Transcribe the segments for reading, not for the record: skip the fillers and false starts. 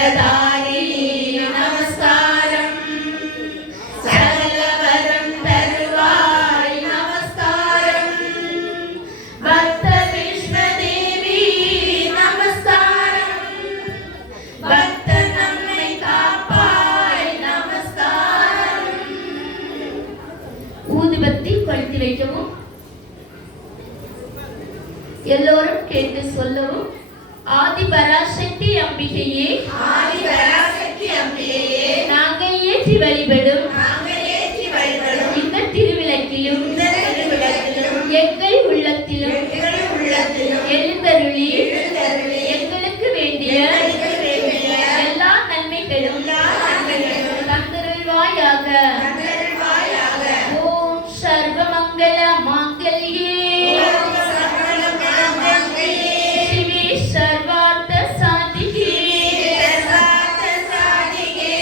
சக்கரதாரி நமஸ்காரம், சகலவரம் தருவாய் நமஸ்காரம், பக்த கிருஷ்ண தேவி நமஸ்காரம், பக்த நம்மை காப்பாய் நமஸ்காரம். ஊதுபத்தி கொளுத்தி வைக்கவும், எல்லோரும் கேட்டு சொல்லவும். ஆதி பராசக்தி அம்பிகையே, ஆதி பராசக்தி அம்பிகையே, நாங்கள் ஏற்றி வழிபடும் இந்த திருவிளக்கிலும் எங்கள் உள்ளத்திலும் எழுந்தருளி எங்களுக்கு வேண்டிய எல்லா நன்மைகளும் தந்தருள்வாயாக. ஓம் சர்வமங்கள மாங்கல்யே सर्वार्थ साधिके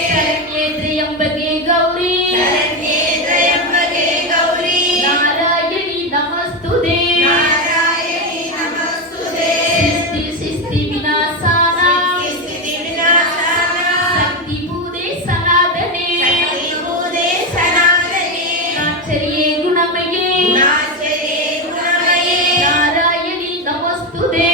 शरण्ये त्र्यंबके गौरी नारायणी नमस्तुते सिद्धि विनाशाना शक्ति भूते सनातने नाचर्ये गुणमये नारायणी नमस्तुते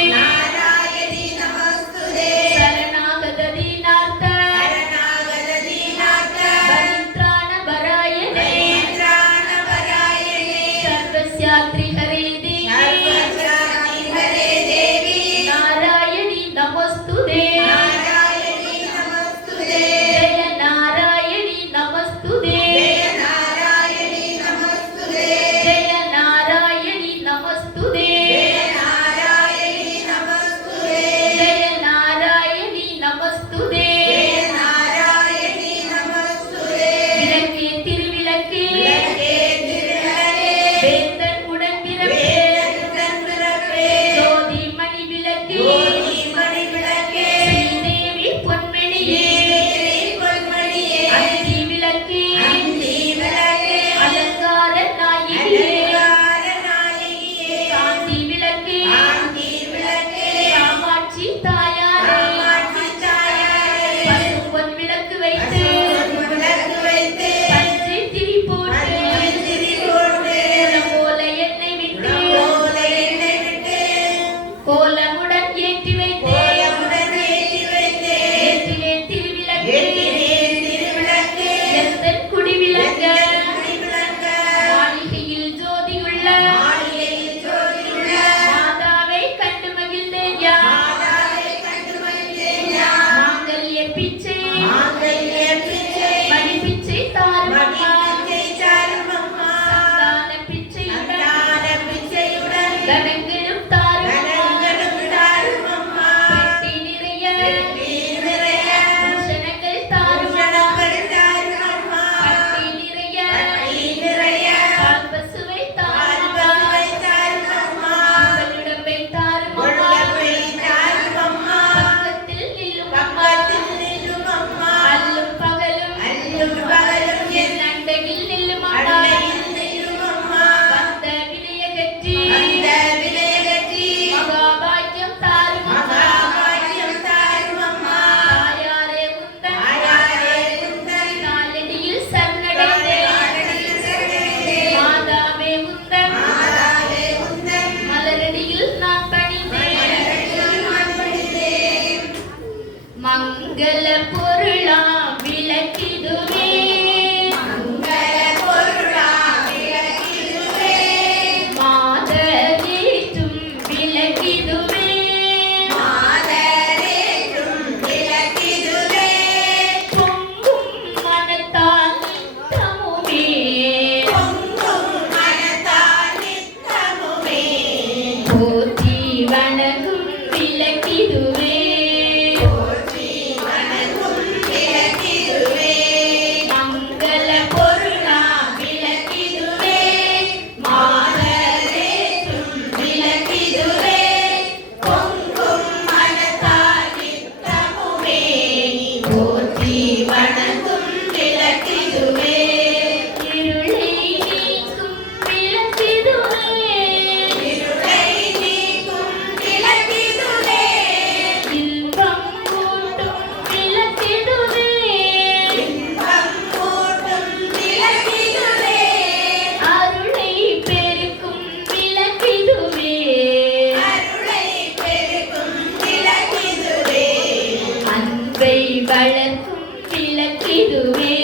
வளர்க்கும் விளக்கிதுவே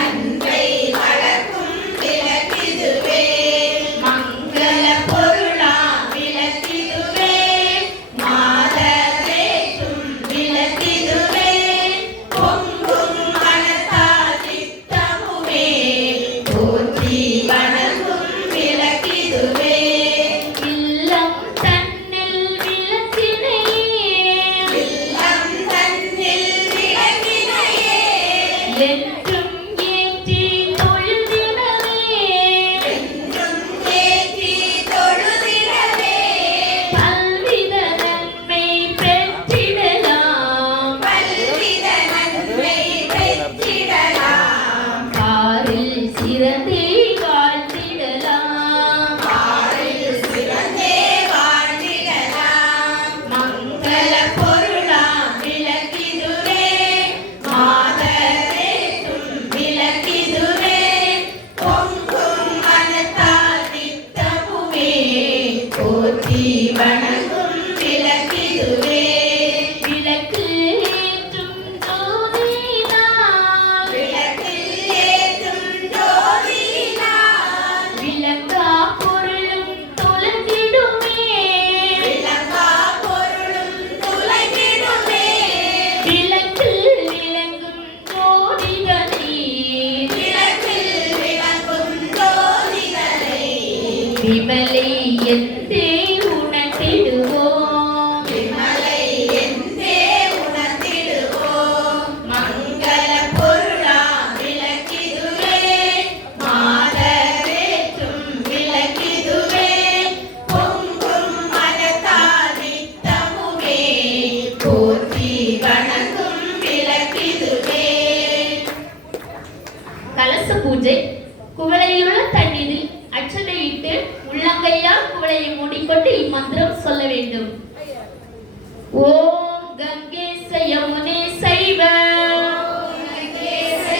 அன்பை வளர்க்கும் விளக்கிதுவே மங்கள பொருளாம் விளக்கிதுவே மாதரேற்றும் விளக்கிதுவே பொங்கும் மனத்தால் நித்தமுமே போற்றி வணங்கும் விளக்கிதுவே இல்லம் தன்னில் விளக்கினையே இல்லம் தன்னில் விளக்கினையே என்றும் ஏற்றி தொழுதிடவே என்றும் ஏற்றி தொழுதிடவே பல்வித நன்மை பெற்றிடலாம் பல்வித நன்மை பெற்றிடலாம் பாரில் சிறந்தே வாழ்ந்திடலாம் பாரில் சிறந்தே வாழ்ந்திடலாம் மங்கள பொருளாம் விளக்கிதுவே மாதரேற்றும் விளக்கிதுவே பொங்கும் மனத்தால் நித்தமுமே போற்றி வணங்கும் விளக்கிதுவே விளக்கு ஏற்றும் ஜோதியினால் விளக்கில் ஏற்றும் ஜோதியினால் விளங்கா பொருளும் தொலைந்திடுமே விளங்கா பொருளும் துளைந்திடுமே விளக்கில் விளங்கும் ஜோதிகளை விளக்கில் விளங்கும் ஜோதிகளை விமலை எந்தே உணர்த்திடுவோம் விமலை என்றே உணர்ந்திடுவோம் மங்கள பொருளாம் விளக்கிதுவே மாதரேற்றும் விளக்கிதுவே பொங்கும் மனத்தால் நித்தமுமே போற்றி வணங்கும் விளக்கிதுவே கலச பூஜை குவளையில் உள்ள தண்ணீரில் அச்சதையிட்டு உள்ளங்கையால் குவளையை மூடிக்கொண்டு இம்மந்திரம் சொல்ல வேண்டும். ஓம் கங்கேச யமுனே சைவ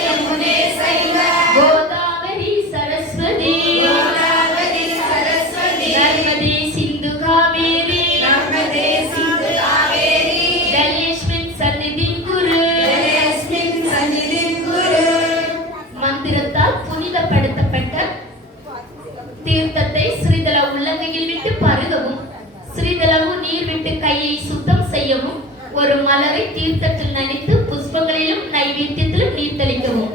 யமுனே சைவ கோதாவரி சரஸ்வதி கோதாவரி சரஸ்வதி நர்மதே சிந்து காவேரி நர்மதே சிந்து காவேரி தலேஸ்மின் சந்நிதின் குரு ஜலயஸ்மின் சந்நிதின் குரு மந்திரத்தால் புனிதப்படுத்தப்பட்ட தீர்த்தத்தை சிறிதள உள்ளங்கையில் விட்டு பருகவும் சிறிதளவு நீர் விட்டு கையை சுத்தம் செய்யவும் ஒரு மலரை தீர்த்தத்தில் நனைத்து புஷ்பங்களிலும் நைவேத்தியத்திலும் நீர் தெளிக்கவும்.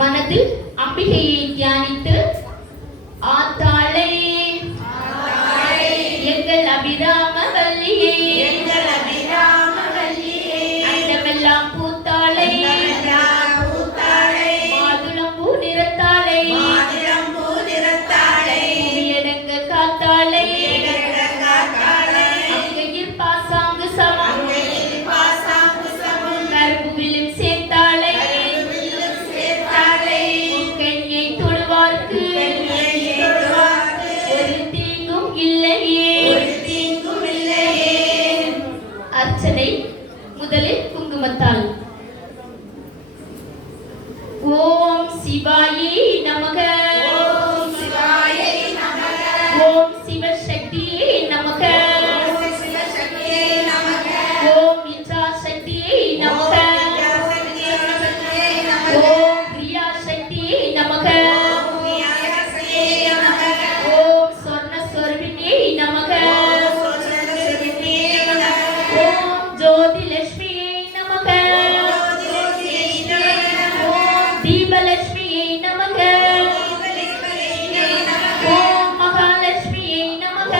மனதில் அம்பிகையை தியானித்து ஆத்தாளை எங்கள் அபிராம வல்லியே எங்கள் அபிராம வல்லியே அண்டமெல்லாம் பூத்தாளை பூத்தாளை மாதுளம்பூ நிறத்தாளை மாதுளம்பூ நிறத்தாளை புவியடங்க காத்தாளை காத்தாளை அங்கையில் பாசாங்கு சமம் அங்கையில் பாசாங்குசமும் கரும்புவிலும் சேர்த்தாளை வில்லும் சேர்த்தாளை கண்ணியை தொழுவார்க்கு தொழுவார்க்கு ஒரு தீங்கும் இல்லையே. ஒரு தீங்கும் இல்லையே. அர்ச்சனை முதலில் குங்குமத்தால். ஓம் சிவாயே நமக ஓம் சிவாயை நமக ஓம் சிவசக்தியே நமக ஓம் சிவசக்தியே நமக ஓம் இச்சாசக்தியே நமக சக்தியே நமக ஓம் கிரியாசக்தியே நமக ஓம் வியாசக்தியே நமக ஓம் சொர்ணஸ்வரூபிணியே நமக ஓம் சரஸ்வதியே நமக ஓம் ஜோதிலட்சுமியே நமக ஜோதிலட்சுமியே நமக ஓம் தீபலட்சுமியே நமக தீபலட்சுமியே நமக ஓம் மகாலட்சுமியே நமக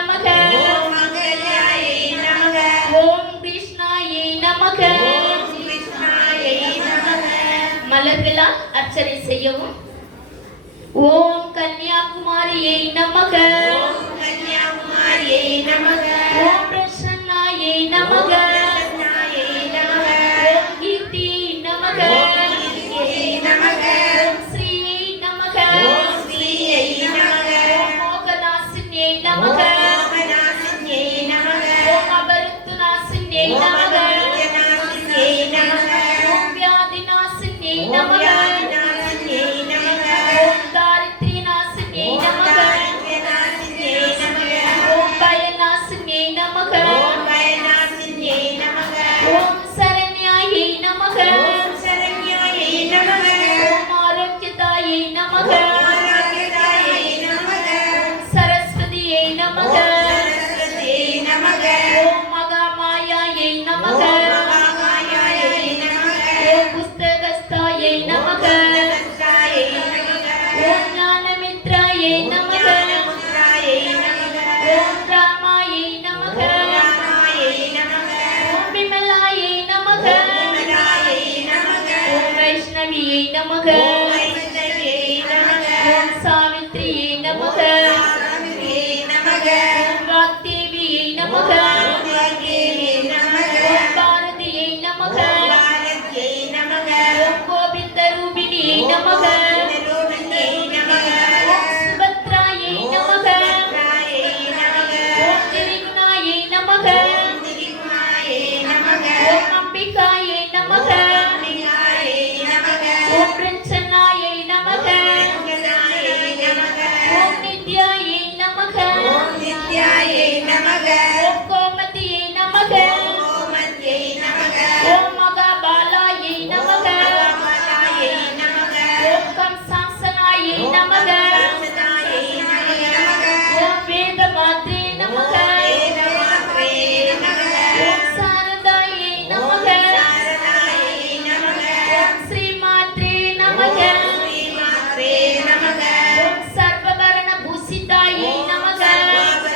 நமக. ஓம் மங்கள்யாயை நமக. ஓம் கிருஷ்ணாயை நமக. ஓம் கிருஷ்ணாயை நமக. மலர்களால் அர்ச்சனை செய்யவும். ஓம் கன்னியாகுமாரியை நமக. ஓம் கன்னியாகுமாரியை நமக. ஓம் பிரசன்னாயை நமக. பிரசன்னாயை நமக. ஓம் கீர்த்தியை நமக. ஓம் கீர்த்தியை நமக. ஓம் ஸ்ரீயை நமக. ஓம் ஸ்ரீயை நமக. ஓம் மோகநாசினியை நமக. ஓம் மோகநாசினியை நமக. ஓம் அபருத்துநாசினியை நமக. ஓம் அபருத்துநாசினியை நமக. ஓம் வியாதிநாசினியை ஓம் நமக. வியாதிநாசினியை நமக. ஓம் தாரித்ரியநாசினியை ஓம் நமக. தாரித்ரியநாசினியை நமக. ஓம் பயநாசினியை நமக. ஓம் பயநாசினியை நமக. ஓம் சரண்யாயை நமக. ஓம் சரண்யாயை நமக. ஓம் ஆரோக்கியதாயை நமக. ஓம் ஆரோக்கியதாயை நமக. ஓம் சரஸ்வதியை நமக. ஓம் சரஸ்வதியை நமக. ஓம் மகாமாயாயை நமக. ஓம் மகாமாயாயை நமக. ஓம் புஸ்தகஸ்தாயை நமக. புஸ்தகஸ்தாயை நமக. ஓம் ஞானமித்ராயை நமக. ஞானமுத்ராயை நமக. ஓம் ராமாயை நமக. ஓம் ராமாயை நமக. ஓம் விமலாயை நமக. ஓம் விமலாயை நமக. ஓம் வைஷ்ணவியை நமக. ஓம் வைஷ்ணவியை நமக. ஓம் சாவித்ரியை நமக. சாவித்ரியை நமக. ஓம் வாக்தேவியை நமக. ஓம் வாக்தேவியை நமக. ஓம் பாரதியை நமக. ஓம் பாரதியை நமக. ஓம் கோவிந்த ரூபிணியை நமக. ஓம் ரூபிணியை நமக. ஓம் சுபத்ராயை நமக. ராயை நமக. ஓம் திரிகுணாயை நமக. ஓம் திரிகுணாயை நமக. ஓம் அம்பிகாயை நமக. அம்பிகாயை நமக. ஓம் பிரசன்னாயை நமக. மங்களாயை நமக. ஓம் நித்யாயை நமக. ஓம் நித்யாயை நமக. ஓம் கோமதியை நமக. ஓம் கோமதியை நமக. ஓம் மகாபாலாயை நமக. மகாமாயை நமக. ஓம் கம்சாசனாயை நமக. சதாயை நமக. ஓம் வேதமாத்ரே நமக. வேதமாத்ரே நமக. ஓம் சாரதாயை நமக. சாரதாயை நமக. ஓம் ஸ்ரீமாத்ரே நமக. ஸ்ரீமாத்ரே நமக. ஓம் சர்வபரண பூசிதாயை நமக.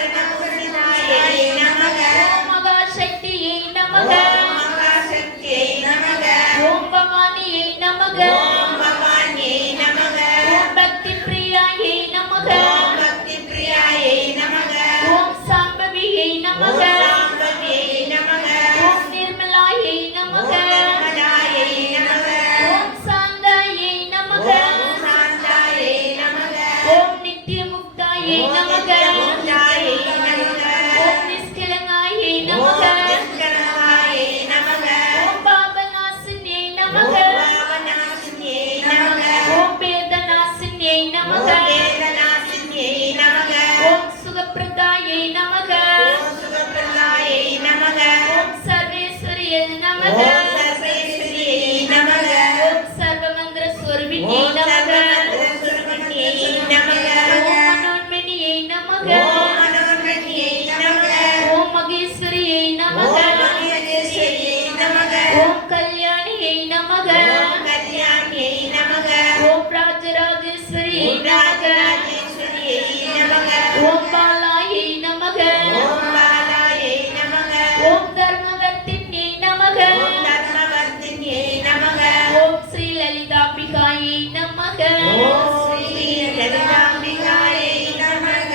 சர்வபரணபூஷிதாயை நமக. ஓம் மகாசக்தியை நமக. ஓம் மகாசக்தியை நமக. ஓம் பவானியை நமக. ஓம் பவானியை நமக. ஓம் பக்தி பிரியாயை நமக. ஓம் பக்தி பிரியாயை நமக. ஓம் சாம்பவியை நமக. ஓம் சாம்பவியை நமக. ஓம் நிர்மலாயை நமக. ஓம் நிர்மலாயை நமக. ஓம் சாந்தாயை நமக. ஓம் சாந்தாயை நமக. ஓம் நித்யமுக்தாயை நமக. நித்யமுக்தாயை நமக. ஓம் நிஷ்கலங்காயை நமக. ஓம் நிஷ்கலங்காயை நமக. ஓம் பாபநாசினியை நமக. ஓம் பாவநாசினியை நமக. ஓம் வேதநாசினியை நமக. ஓம் வேதநாசினியை நமக. ஓம் சுகப்பிரதாயை நமக. ஓம் சுகப்பிரதாயை நமக. ஓம் சர்வேஸ்வரியை நமக. ஓம் சர்வேஸ்வரியை நமக. ஓம் சர்வமந்திர ஸ்வரூபிணியை ஓம் நமக. சர்வமந்திரஸ்வரூபிணியை நமக. ஓம் மனோன்மணியை நமக. ஓம் மனோன்மணியை நமக. ஓம் மகேஸ்வரியை நமக. ஓம் மகேஸ்வரியை நமக. ஓம் கல்யாணியை நமக. ஓம் கல்யாணியை நமக. ஓம் ராஜராஜேஸ்வரியை ஓம் நமக. ராஜராஜேஸ்வரியை நமக. ஓம் பாலாயை நமக. ஓம் பாலாயை நமக. ஓம் தர்மவர்த்தினியை நமக. ஓம் தர்மவர்த்தினியை நமக. ஓம் ஸ்ரீ லலிதாம்பிகாயை நமக. ஓம் ஸ்ரீ லலிதாம்பிகாயை நமக.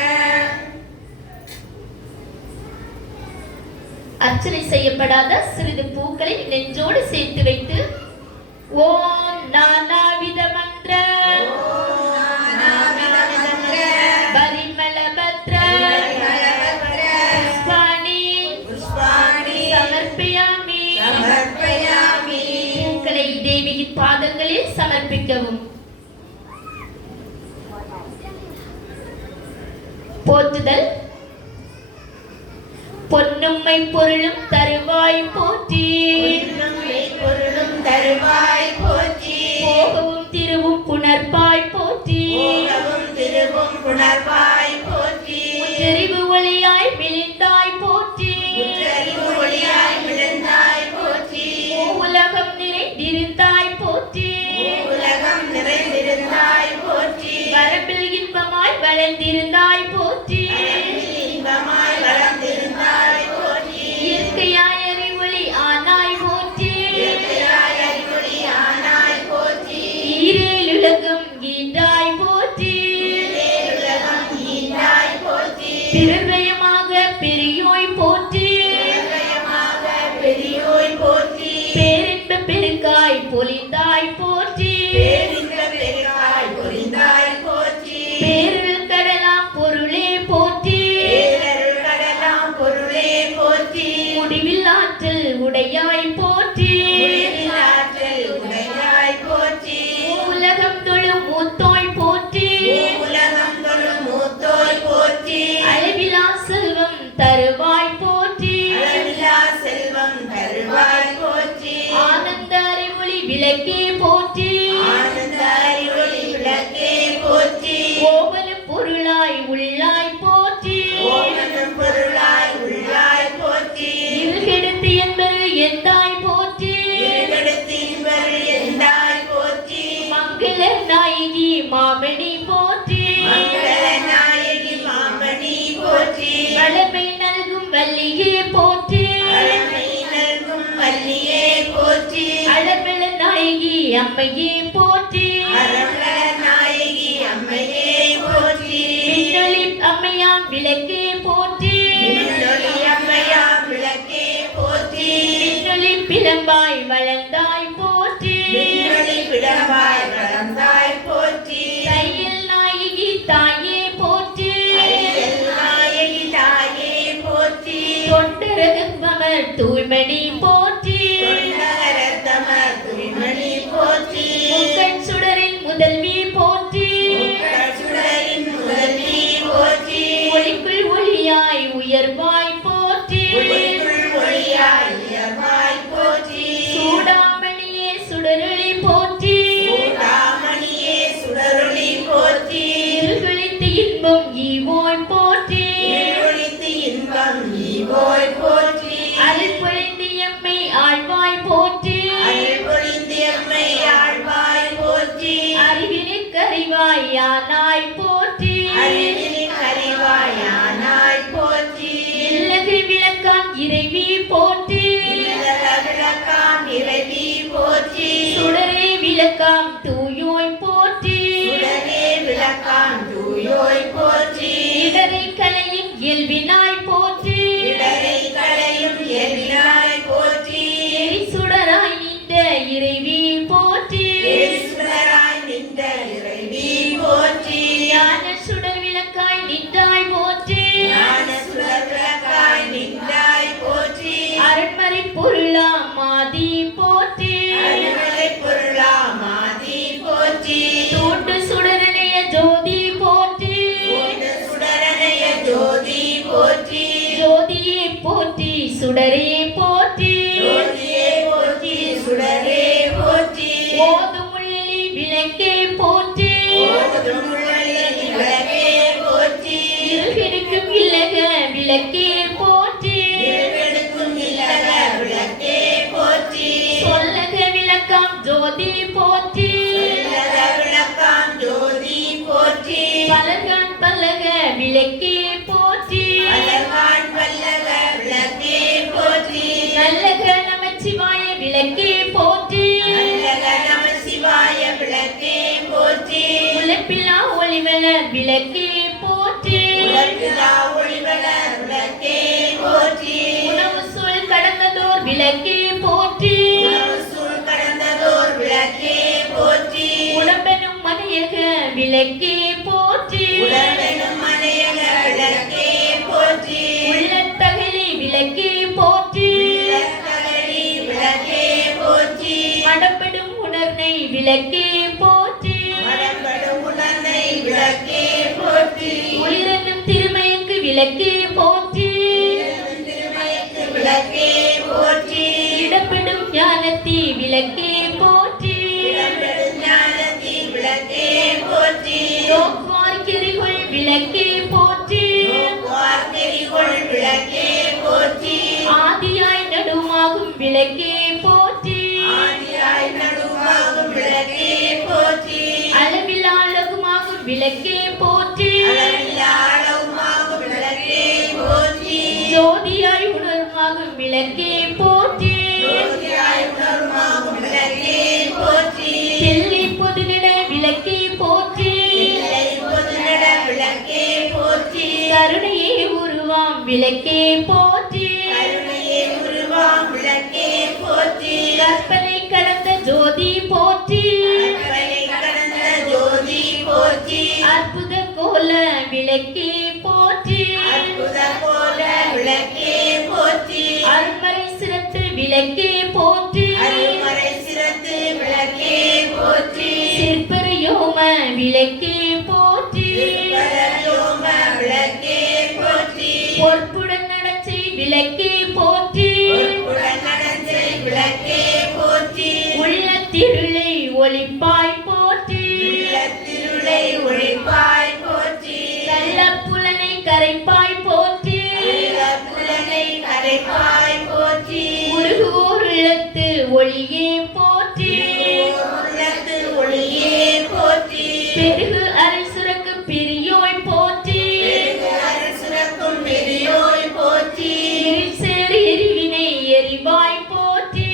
அர்ச்சனை செய்யப்படாத சிறிது பூக்களை நெஞ்சோடு சேர்த்து வைத்து ஓம் நானாவித மந்திர பரிமள பத்ர புஷ்பாணி சமர்ப்பயாமி. பூக்களை தேவியின் பாதங்களில் சமர்ப்பிக்கவும். போற்றுதல். பொன்னும்மை பொருளும் தருவாய் போற்றி. பொருளும் தருவாய் போற்றி. போகவும் திருவும் புணர்ப்பாய் போற்றி. போகவும் திருவும் புணர்வாய் போற்றி. தெரிவு ஒளியாய் விழிந்தாய் போற்றி. முற்றறிவு ஒளியாய் விழுந்தாய் போற்றி. உலகம் நிறைந்திருந்தாய் போற்றி. உலகம் நிறைந்திருந்தாய் போற்றி. வரம்பில் இன்பமாய் வளர்ந்திருந்தாய் போற்றி. இன்பமாய் உடையாய் போற்றி முடிவில் ஆற்றல் உடையாய் போற்றி உலகம் தொழும் மூத்தோய் போற்றி உலகம் தொழும் மூத்தோய் போற்றி அளவிலா செல்வம் தருவாய் போற்றி அளவிலா செல்வம் தருவாய் போற்றி ஆனந்த அறிவொளி விளக்கே போற்றி ஆனந்த அறிவொளி விளக்கே போற்றி ஓவலும் பொருளாய் உள்ளாய் போற்றி ஓமனும் பொருளாய் உள்ளாய் போற்றி இருகெடுத்து என்பது எந்தாய் போற்றி இருகெடுத்து இன்பர் எந்தாய் போற்றி மங்கள நாயகி மாமணி போற்றி மங்கள நாயகி மாமணி போற்றி வளமை நல்கும் வள்ளியே போற்றி பழமை நல்கும் வள்ளியே போற்றி அழமள நாயகி அம்மையே போற்றி அறமள நாயகி அம்மையே போற்றி விண்ணொளி அம்மையாம் விளக்கே போற்றி விண்ணொளி அம்மையாம் விளக்கே போற்றி விண்ணொளி பிளம்பாய் வளர்ந்தாய் போற்றி விண்ணொளி விடவாய் வளர்ந்தாய் போற்றி தையல் நாயகி தாயே போற்றி ஐயல் நாயகி தாயே போற்றி தொண்டரகமர் தூய்மணி போற்றி தொண்டரத்தமர் துய்மணி போற்றி முக்கண் சுடரின் முதல்வி போற்றி சுடரின் முதல்வி போற்றி ஒளிக்குள் ஒளியாய் உயர்வாய் போற்றி ஒளிக்குள் ஒளியாய் உயர்வாய் போற்றி சூடாமணியே சுடரொளி போற்றி சூடாமணியே சுடரொளி போற்றி இருளித்து இன்பம் ஈவோய் போற்றி இருளித்து இன்பம் ஈவோய் போற்றி அருள் பொழிந்து எம்மை ஆழ்வாய் போற்றி அருள் பொழிந்தியம்மை ஆழ்வாய் போற்றி அறிவினுக்கு அறிவாய் யானாய் போற்றி அறிவினின் அறிவாயானாய் போற்றி இல்லகை விளக்காம் இறைவி போற்றி இல்லற விளக்காம் இறைவி போற்றி சுடரே விளக்காம் தூயோய் போற்றி சுடரே விளக்காம் தூயோய் போற்றி இடரை கலையும் இயல்பினாய் போற்றி இடரை களையும் எதிராய் போற்றி எரி சுடராய் நின்ற இறைவி போற்றி சுடராய் நின்ற இறைவி போற்றி ஞான சுடர் விளக்காய் நின்றாய் போற்றி ஞான சுடர் விளக்காய் நின்றாய் போற்றி அரண்மறை பொருளா மாதி போற்றி அருள்மறை பொருளாமாதி போற்றி தூண்டு சுடரனைய ஜோதி போற்றி உண்டு சுடரனைய ஜோதி போற்றி ஜோதியே போற்றி சுடரே போற்றி ஜோதியே போற்றி சுடரே போற்றி ஓதும் உள்ளி விளக்கே போற்றி ஓதும் உள்ளி விளக்கே போற்றி இருகிடுக்கும் இல்லக விளக்கே போற்றி இருவெடுக்கும் இல்லக விளக்கே போற்றி சொல்லக விளக்காம் ஜோதி போற்றி இல்லக விளக்காம் ஜோதி போற்றி பலகான் பல்லக விளக்கே போற்றி அழகான் பல்லக விளக்கே போற்றி நல்லக நமச்சிவாய விளக்கே போற்றி நல்லக நம சிவாய விளக்கே போற்றி உழைப்பிலா ஒளிவள விளக்கே போற்றி உலகிலா ஒளிவள விளக்கே போற்றி உணவு சொல் கடந்ததோர் விளக்கே போற்றி உணவுசூழ் கடந்ததோர் விளக்கே போற்றி உடம்பெனும் மனையக விளக்கே போற்றி உடலெனும் மனையக விளக்கே போற்றி உள்ளத்தகலி விளக்கே போற்றி உள்ளத்தகழி விளக்கே போற்றி மடப்படும் உணர்னை விளக்கே போற்றி மடம்படும் உடனை விளக்கே போற்றி உயிரென்னும் திருமயக்கு விளக்கே போற்றி திருமயக்கு விளக்கே போற்றி இடப்படும் ஞானத்தி விளக்கே போற்றி இடம்பெடும் ஞானத்தி விளக்கே போற்றி யோக்வார்க்கிரிகள் விளக்கே போற்றி வார்த்தெறிகொள் விளக்கே போற்றி ஆதியாய் நடுமாகும் விளக்கே போற்றி ஆதியாய் நடுவாகும் விளக்கே போற்றி அளவில்லா அழகுமாகும் விளக்கே போற்றி அளவில்லா அளவுமாகும் விளக்கே போற்றி ஜோதியாய் உணர்வாகும் விளக்கே போற்றி ஜோதியாய் உணர்வாகும் விளக்கே போற்றி தில்லை பொதுநிட விளக்கே போற்றி தில்லை பொதுநட விளக்கே போற்றி கருணையே உருவாம் விளக்கே போற்றி கருணையே உருவாம் விளக்கே போற்றி கற்பனை கடந்த ஜோதி போற்றி கற்பனை கடந்த ஜோதி போற்றி அற்புத கோல விளக்கே போற்றி அற்புத கோல விளக்கே போற்றி அருள்மறை சிறத்து விளக்கே விளக்கே போற்றி பரலோக விளக்கே போற்றி பொற்புடன் நடச்சை விளக்கே போற்றி பொற்புடன் நடச்சை விளக்கே போற்றி உள்ளத்திருளை ஒளிப்பாய் போற்றி உள்ளத்திருளை ஒளிப்பாய் போற்றி கள்ளப்புலனை கரைப்பாய் போற்றி புலனை கரைப்பாய் போற்றி உருகுவோர் உள்ளத்து ஒளியே போற்றி உள்ளத்து ஒளியே போற்றி பெருகு அருள் சுரக்கு பிரியோய் போற்றி அரசுரக்கும் பெரியோய் போற்றி இருள் சேர் எரிவினை எரிவாய் போற்றி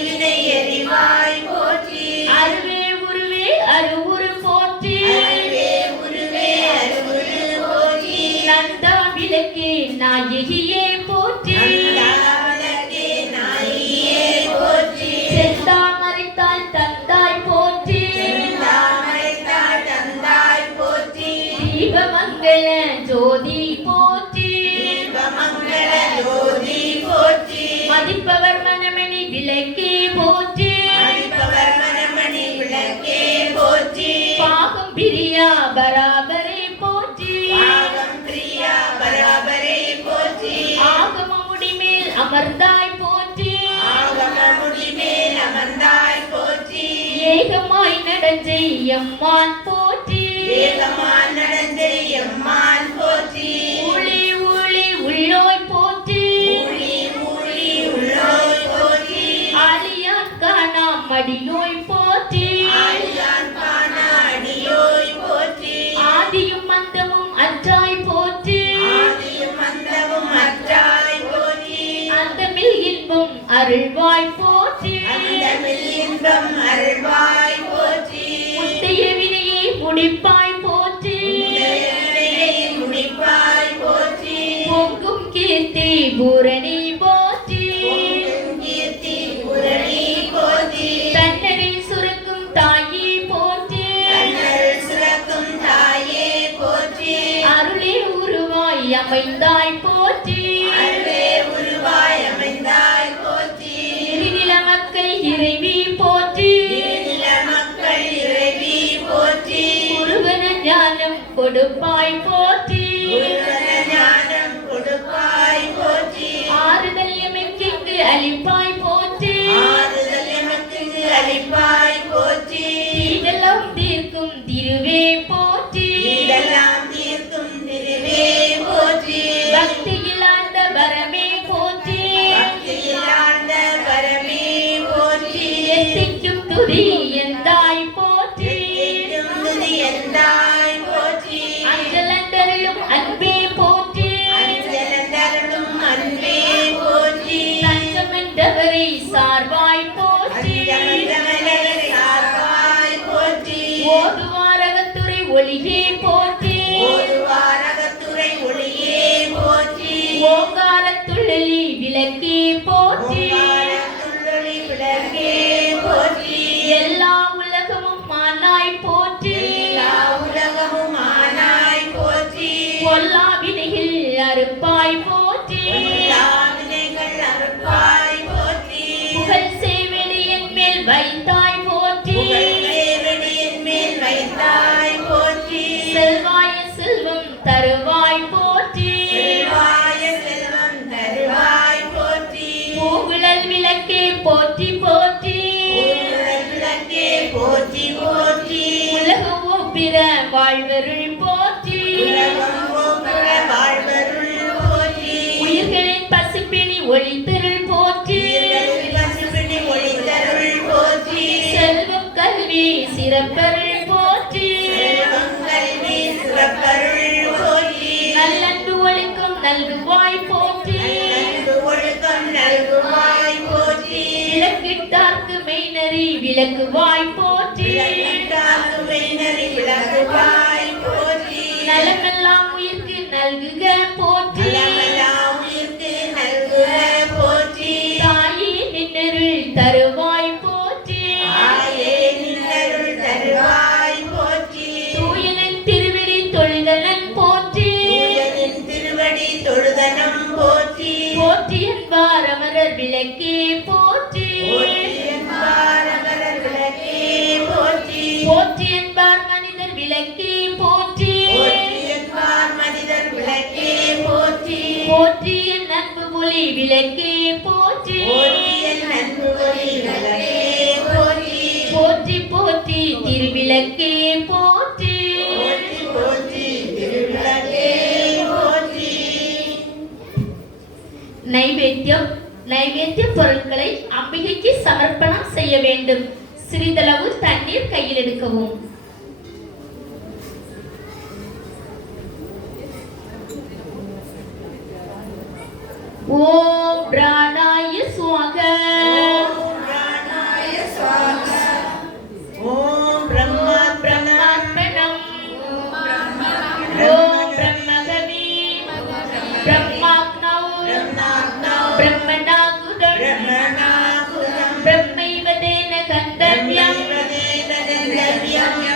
வினை எரிவாய் போற்றி அருவே உருவே அருவுரு போற்றி அருவே உருவே அருவுரு போற்றி நந்தா விளக்கே நாயகியே போற்றி விளக்கே நாயியே போற்றி செந்தா மறைத்தால் தந்தாய் போற்றி தாமரைத்தாள் தந்தாய் போற்றி தீபமங்கள ஜோதி போற்றி தீபமங்கள ஜோதி போற்றி மதிப்பவர் மனமணி விளக்கே போற்றி அடிப்பவர் மனமணி விளக்கே போற்றி பாகம் பிரியா பராபரை போற்றி பாகம் பிரியா பராபரை போற்றி ஆகம முடிமேல் அமர்ந்தாய் போற்றி ஆகம முடிமேல் அமர்ந்தாய் போற்றி ஏகமாய் நடஞ்சை எம்மான் போற்றி ஏகமான் நடந்தை எம்மான் போற்றி ஊழி ஊழி உள்ளோய் போற்றி ஊழி ஊழி உள்ளோய் போற்றி ஆலியான் காணா மடியோய் போற்றி ஆழியான் காண அடியோய் போற்றி ஆதியும் மந்தமும் அற்றாய் போற்றி ஆதியும் அந்தமும் அற்றாய் போற்றி அந்தமில் இன்பம் அருள்வாய் போற்றி அந்தமில் இன்பம் அருள்வாய் போற்றி முந்தைய வினையை முடிப்பாய் போற்றி வினையை முடிப்பாய் போற்றி பொங்கும் கீர்த்தி பூரணி போற்றி பொங்கும் கீர்த்தி பூரணி போற்றி தன்னரில் சுரக்கும் தாயி போற்றி அண்ணல் சுரக்கும் தாயே போற்றி அருளே உருவாய் அமைந்தாய் போற்றி அருளே உருவாய் அமைந்தாய் போற்றி இருநில மக்கள் இறைவி போற்றி நில மக்கள் இறைவி போற்றி குருவன ஞானம் கொடுப்பாய் போற்றி குருவன ஞானம் கொடுப்பாய் போற்றி ஆறுதல் எமக்கிங்கு அளிப்பாய் போற்றி ஆறுதல் எமக்கு அளிப்பாய் போற்றி இதெல்லாம் தீர்க்கும் திருவே போற்றி இதெல்லாம் தீர்க்கும் திருவே போற்றி பக்தியில் ஆழ்ந்த வரமே போற்றி பக்தியில் ஆழ்ந்த பரமே போற்றி எத்திக்கும் துதி எந்தாய் போற்றி எட்டும் துதி எந்தாய் போற்றி அஞ்சலந்தருளும் அன்பே போற்றி அஞ்சலந்தருளும் அன்பே போற்றி தஞ்சமென்றவரை சார்வாய் போற்றி அஞ்சமந்தமலை சார்வாய் போற்றி ஓதுவாரகத்துறை ஒளியே போற்றி ஓதுவாரகத்துறை ஒளியே போற்றி ஓங்காரத்துள்ளி விளக்கே போற்றி ஓங்காரத்துள்ளொளி விளக்கே போற்றி எல்லா உலகமும் மானாய் போற்றி எல்லா உலகமும் ஆனாய் போற்றி பொல்லா வினைகள் அறுப்பாய் போற்றி எல்லா வினைகள் அறுப்பாய் போற்றி புகழ் சேவடியின் மேல் வைத்தாய் போற்றி புகழ்வேரடியின் மேல் வைத்தாய் போற்றி செல்வாய செல்வம் தருவாய் போற்றி செல்வாய செல்வம் தருவாய் போற்றி பூங்குழல் விளக்கே போற்றி போற்றி ஊருடல் விளக்கே போற்றி போற்றி உலகம் ஒப்பிர வாழ்வருள் போற்றி உலகம் போக்குற வாழ்வருள் போற்றி உயிர்களின் பசுப்பிணி ஒளித்தருள் போற்றி உயிர்களின் பசுப்பிணி ஒளித்தருள் போற்றி செல்வம் கல்வி சிறப்பருள் போற்றி செல்வம் கல்வி சிறப்பருள் போற்றி நல்லன்பு ஒழுக்கம் நல்குவாய் போற்றி நல்கு ஒழுக்கம் நல்குவாய் போற்றி விளக்கிட்டார்க்கு மெய்நறி விளக்குவாய் போற்றி விளக்கிட்டாக்குமை நெறி விளக்குவாய் போற்றி நலமெல்லாம் உயிர்க்கு நல்குக போற்றி நலமெல்லாம் உயிர்க்கு நல்குக போற்றி தாயே நின்னருள் தருவாய் போற்றி ஆயே நின்னருள் தருவாய் போற்றி தூயனன் திருவடி தொழுதனன் போற்றி தூயனின் திருவடி தொழுதனம் போற்றி போற்றி என்பார் அமரர் விளக்கே போற்றி போற்றி என்பார் அமரர் விளக்கே போற்றி போற்றி என்பார் போற்றி என் அன்பு ஒளி விளக்கே போற்றி போற்றியன் அன்பு ஒளி விளக்கே போற்றி போற்றி போற்றி திருவிளக்கே போற்றி போற்றி போற்றி திருவிளக்கே போற்றி. நைவேத்திய பொருட்களை அம்பிகைக்கு சமர்ப்பணம் செய்ய வேண்டும். சிறிதளவு தண்ணீர் கையில் எடுக்கவும். ஓம் பிராணாய ஸ்வாகா. ஓம் பிரம்மார்ப்பணம். ஓம் பிரம்மகவி பிரம்மாக்னௌ பிரம்மணாகுதம் பிரம்மைவதேன கந்தவ்யம்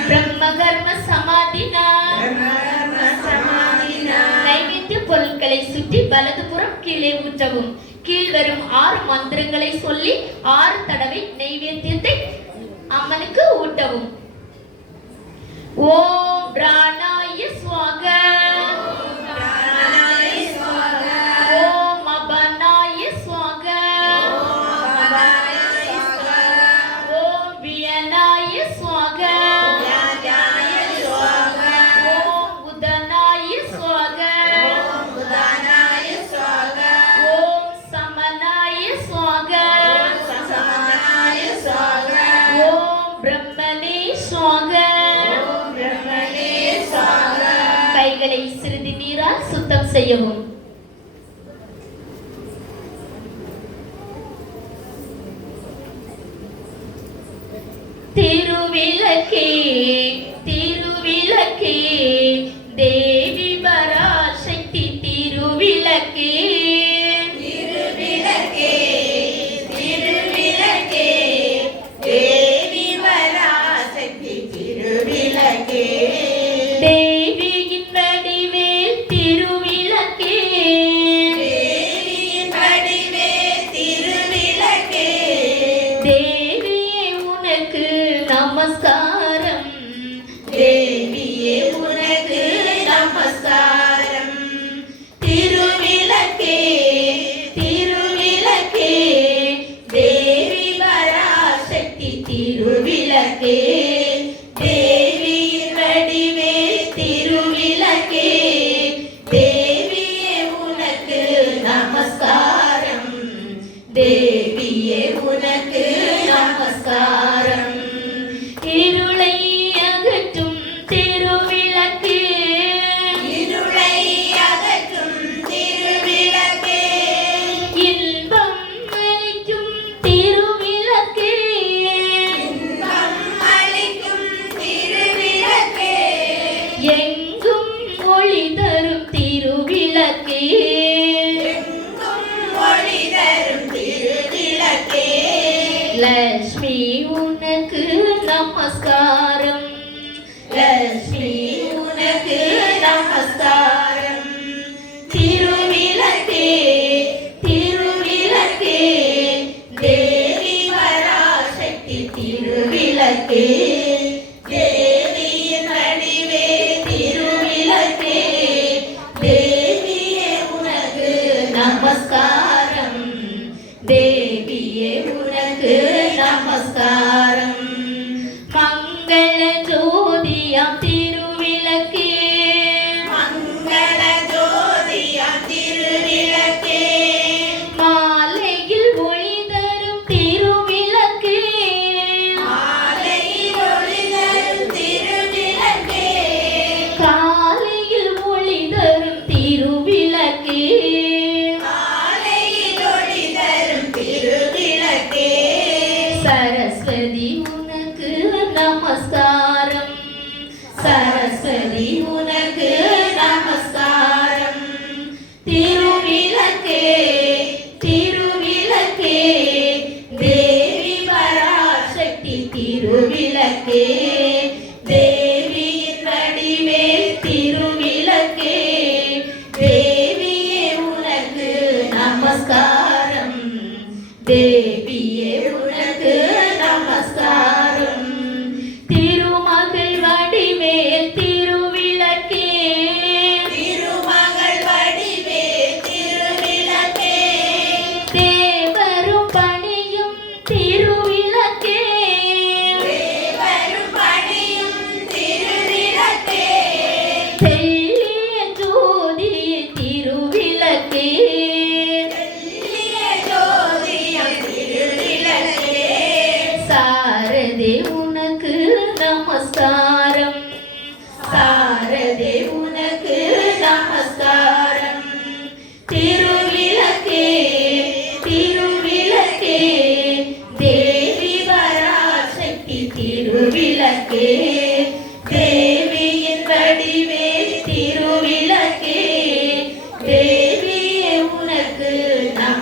பிரம்மகர்ம சமாதினா. நைவேத்திய பொருட்களை சுற்றி வலதுபுறம் கீழே ஊற்றவும். கீழ்வரும் 6 மந்திரங்களை சொல்லி 6 தடவை நைவேத்தியத்தை அம்மனுக்கு ஊட்டவும். ஓம் பிராணாய ஸ்வாகா. ஓம் அபனாய ஸ்வாகா. ஓம் வியனாய ஸ்வாகா. ஓம் உதனாய ஸ்வாகா. ஓம் சமனாய ஸ்வாகா. ஓம் பிரம்மனே ஸ்வாகா. கைகளை சிறிது நீரால் சுத்தம் செய்யவும். திருவிளக்கே திருவிளக்கே தேவி பராசக்தி திருவிளக்கே. திருவிளக்கே திருவிளக்கே தேவி பராசக்தி திருவிளக்கே. தேவியின் வடிவேல் திருவிளக்கே. தேவியின் வடிவே திருவிளக்கே. தேவியே உனக்கு நமஸ்காரம். தேவியே உனக்கு நமஸ்காரம். திருவிளக்கே திருவிளக்கே தேவி பராசக்தி திருவிளக்கே. தேவியின் வடிவே திருவிளக்கே. தேவியே உனக்கு நமஸ்காரம். தேவியே உனக்கு நமஸ்காரம். இருளை அகற்றும் திருவிளக்கே. இருளை அகற்றும் திருவிளக்கே. இன்பம் அளிக்கும் திருவிளக்கே. இன்பம் அளிக்கும் திருவிளக்கே. எங்கும் ஒளி தரும் திருவிளக்கே. எங்கும் ஒளி தரும் திருவிளக்கே. லட்சுமி உனக்கு நமஸ்காரம். லட்சுமி உனக்கு நமஸ்காரம். திருவிளக்கே திருவிளக்கே தேவி பராசக்தி திருவிளக்கே. தேவியின் வடிவே திருவிளக்கே. தேவியே உனக்கு நமஸ்காரம். தேவியே உனக்கு நமஸ்காரம். மங்கள ஜோதியாம் திருவிளக்கே. மங்கள ஜோதியாம் திருவிளக்கே. மாலையில் ஒளி தரும் திருவிளக்கே. மாலையில் ஒளி தரும் திருவிளக்கே. காலையில் ஒளி தரும் திருவிளக்கே. காலையில் ஒளி தரும் திருவிளக்கே. சரஸ்வதி உனக்கு நமஸ்காரம். சரஸ்வதி உனக்கு நமஸ்காரம். திருவிளக்கே திருவிளக்கே தேவி பராசக்தி திருவிளக்கே. தேவியின் வடிவே திருவிளக்கே. தேவியே உனக்கு நமஸ்காரம். தேவியே உனக்கு நமஸ்காரம். திருமகள் வடிவேல் திருவிளக்கே. திருமகள் வடிவே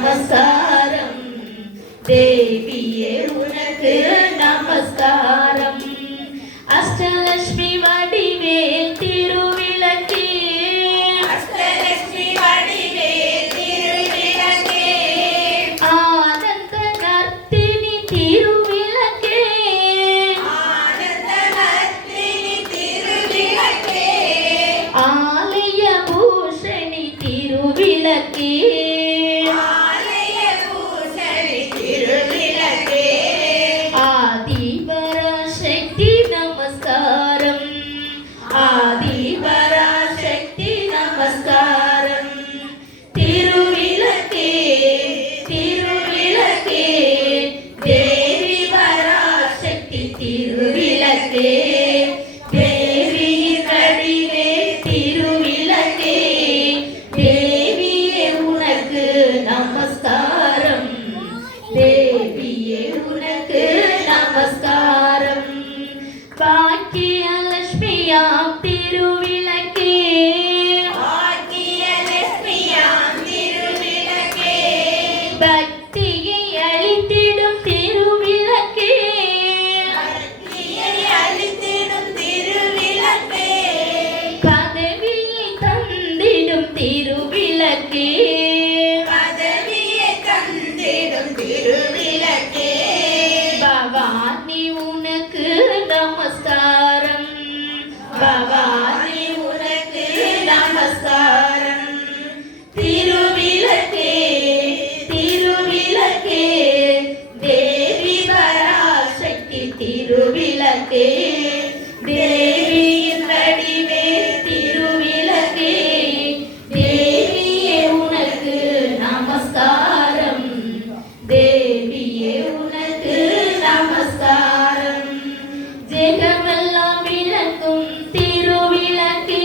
நமஸ்காரம் தேவியே உனக்கு நமஸ்காரம் அஷ்டலட்சுமி வடிவேல் திருவிளக்கே அஷ்டலட்சுமி வடிவேல் திருவிளக்கே ஆனந்த நர்த்தினி திருவிளக்கே ஆனந்த நர்த்தினி திருவிளக்கே ஆலய பூஷணி திருவிளக்கே ஆலய பூஷணி திருவிளக்கே ஆதிபராசக்தி நமஸ்காரம் ஆதிபராசக்தி நமஸ்காரம் திருவிளக்கே திருவிளக்கே தேவி பராசக்தி திருவிளக்கே தேவியின் வடிவே திருவிளக்கே தேவியே உனக்கு நமஸ்காரம் தேவியே உனக்கு நமஸ்காரம் பாக்கியலட்சுமியாம் திருவிளக்கே பாக்கியலட்சுமியாம் திருவிளக்கே பக்தியை அளித்திடும் திருவிளக்கே பக்தியை அளித்திடும் திருவிளக்கே கதவியை தந்திடும் திருவிளக்கே பதவியை தந்திடும் திருவிளக்கே பவானி உனக்கு நமஸ்காரம் பவானி உனக்கு நமஸ்காரம் திருவிளக்கே திருவிளக்கே தேவி பராசக்தி திருவிளக்கே தேவியின் வடிவே திருவிளக்கே தேவியே உனக்கு நமஸ்காரம் தேவியே உனக்கு நமஸ்காரம் ஜெகமெல்லாம் விளக்கும் திருவிளக்கே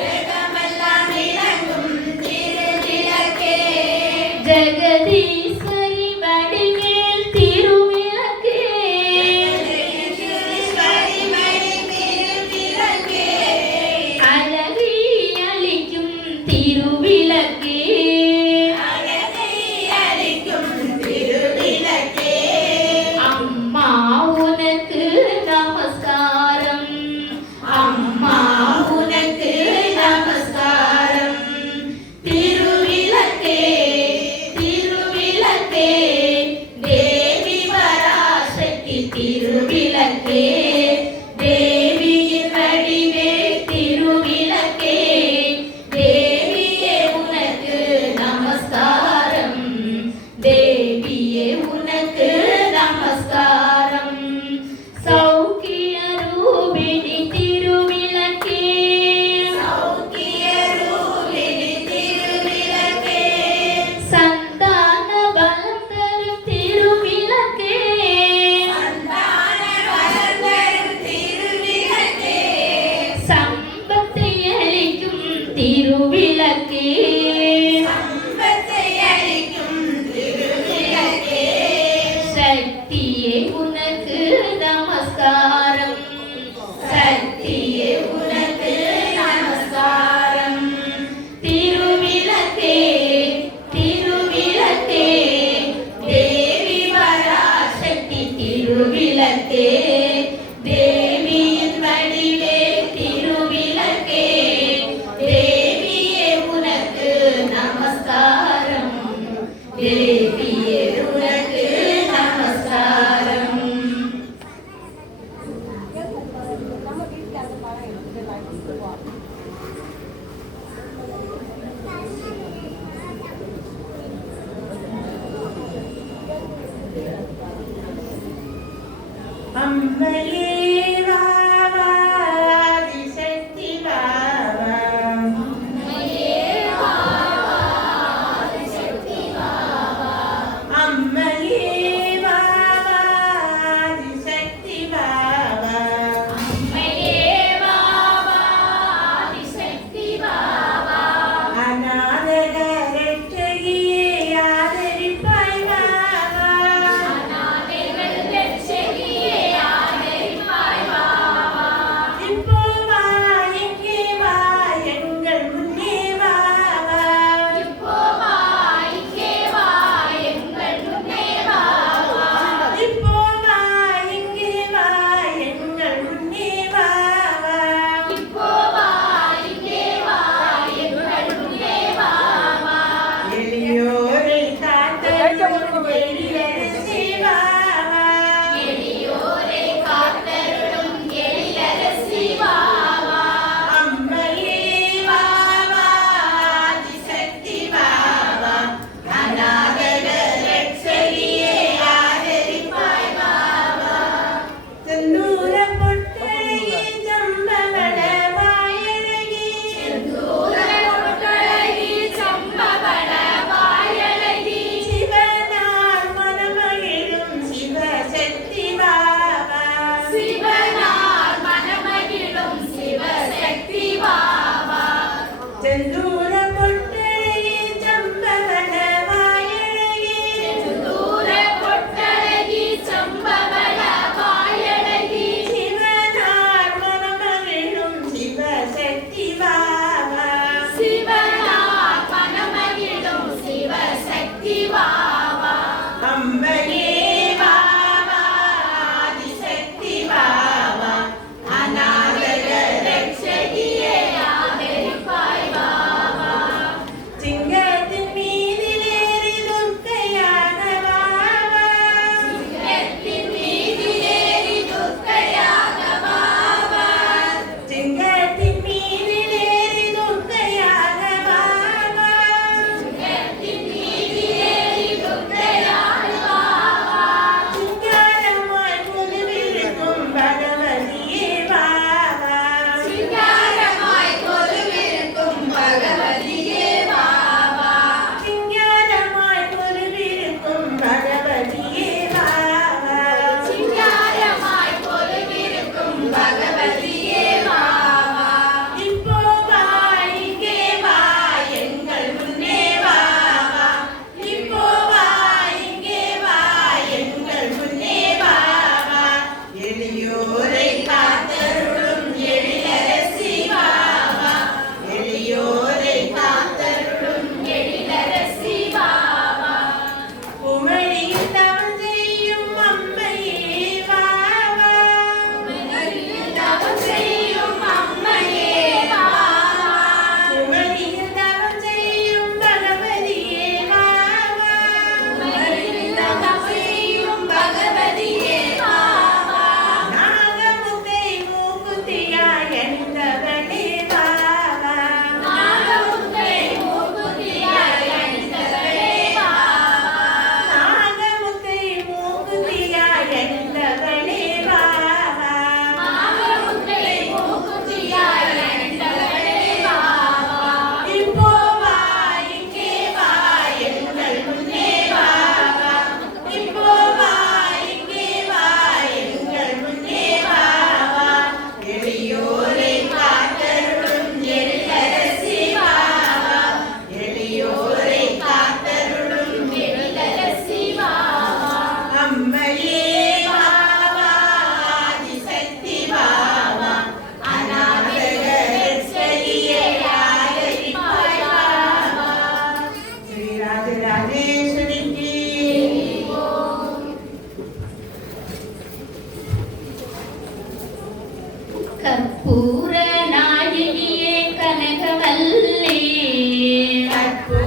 ஜெகமெல்லாம் விளங்கும் திருவிளக்கே ஜெகதீஸ்வரி வடிவேல் திருவிளக்கே ஜெகதீஸ்வரி வடிவேல் திருவிளக்கே அழகை அளிக்கும் திருவிளக்கே அழகை அளிக்கும் திருவிளக்கே அம்மா உனக்கு நமஸ்காரம் அம்மா உனக்கு நமஸ்காரம் திருவிளக்கே திருவிளக்கே தேவி பராசக்தி திருவிளக்கே தேவியின் வடிவே திருவிளக்கே தேவியே உனக்கு நமஸ்காரம் தேவியே உனக்கு நமஸ்காரம் சௌக்கிய ரூபிணி திருவிளக்கே சௌக்கிய ரூபிணி திருவிளக்கே சந்தான பலம் தரும் திருவிளக்கே சந்தான வளம் தரும் திருவிளக்கே சம்பத்தை அளிக்கும் திருவிளக்கே சம்பத்தை அளிக்கும் திருவிளக்கே சக்தியே உனக்கு நமஸ்காரம் சக்தியே உனக்கு நமஸ்காரம் திருவிளக்கே திருவிளக்கே தேவி பராசக்தி திருவிளக்கே தேவியின் வடிவே திருவிளக்கே தேவியே உனக்கு நமஸ்காரம் தேவியே உனக்கு நமஸ்காரம் அம்மையே வாவா ஆதிசக்தி வாவா அம்மையே வாவா ஆதிசக்தி வாவா அநாதகரட்சகியே ஆதரிப்பாய் வாவா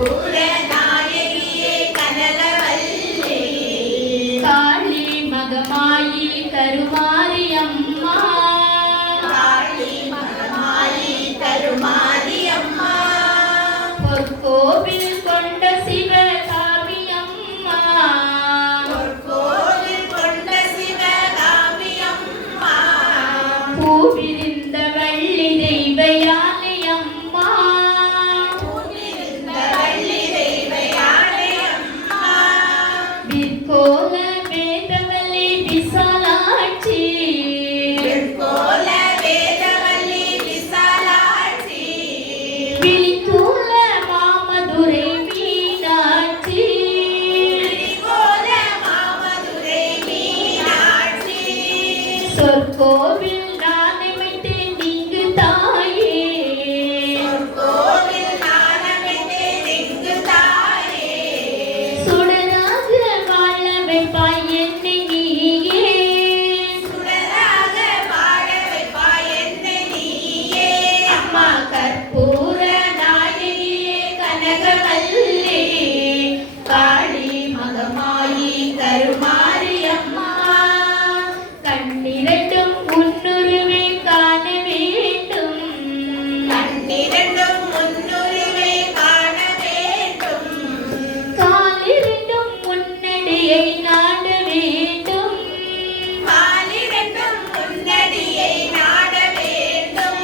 நாயகியே கனகவல்லி காளி மகமாயி கருமாரி அம்மா காளி மகமாயி கருமாரி அம்மா பொற்கோவில் கொண்ட சிவகாமி அம்மா கோவில் கொண்ட சிவகாமி அம்மா பூவிருந்த வள்ளி தெய்வயானை அம்மா பூவிருந்த வள்ளி தெய்வயானை அம்மா விற்கோல வேதவல்லி விசாலாட்சி கோல வேதவல்லி விசாலாட்சி விழித்தூல மாமதுரை மீனாட்சி கோல மாமதுரை மீனாட்சி சொற்கோவில் நானமைத்து நீங்கு தாயே கோவில் நானமைத்தே திங்கு தாயே சுடராக வாழ வைப்பாய் என்னை நீயே சுடராக வாழ வைப்பாய் என்னை நீயே அம்மா கற்பூர நாயகியே கனகவல்லி காளி மகமாயி கருமாரி அம்மா கண்ணிரண்டும் உன்னுருவே காண வேண்டும் கண்ணிரண்டும் முன்னுரிமை காண வேண்டும் காலிரண்டும் முன்னடியை நாட வேண்டும் காலிரண்டும் முன்னடியை நாட வேண்டும்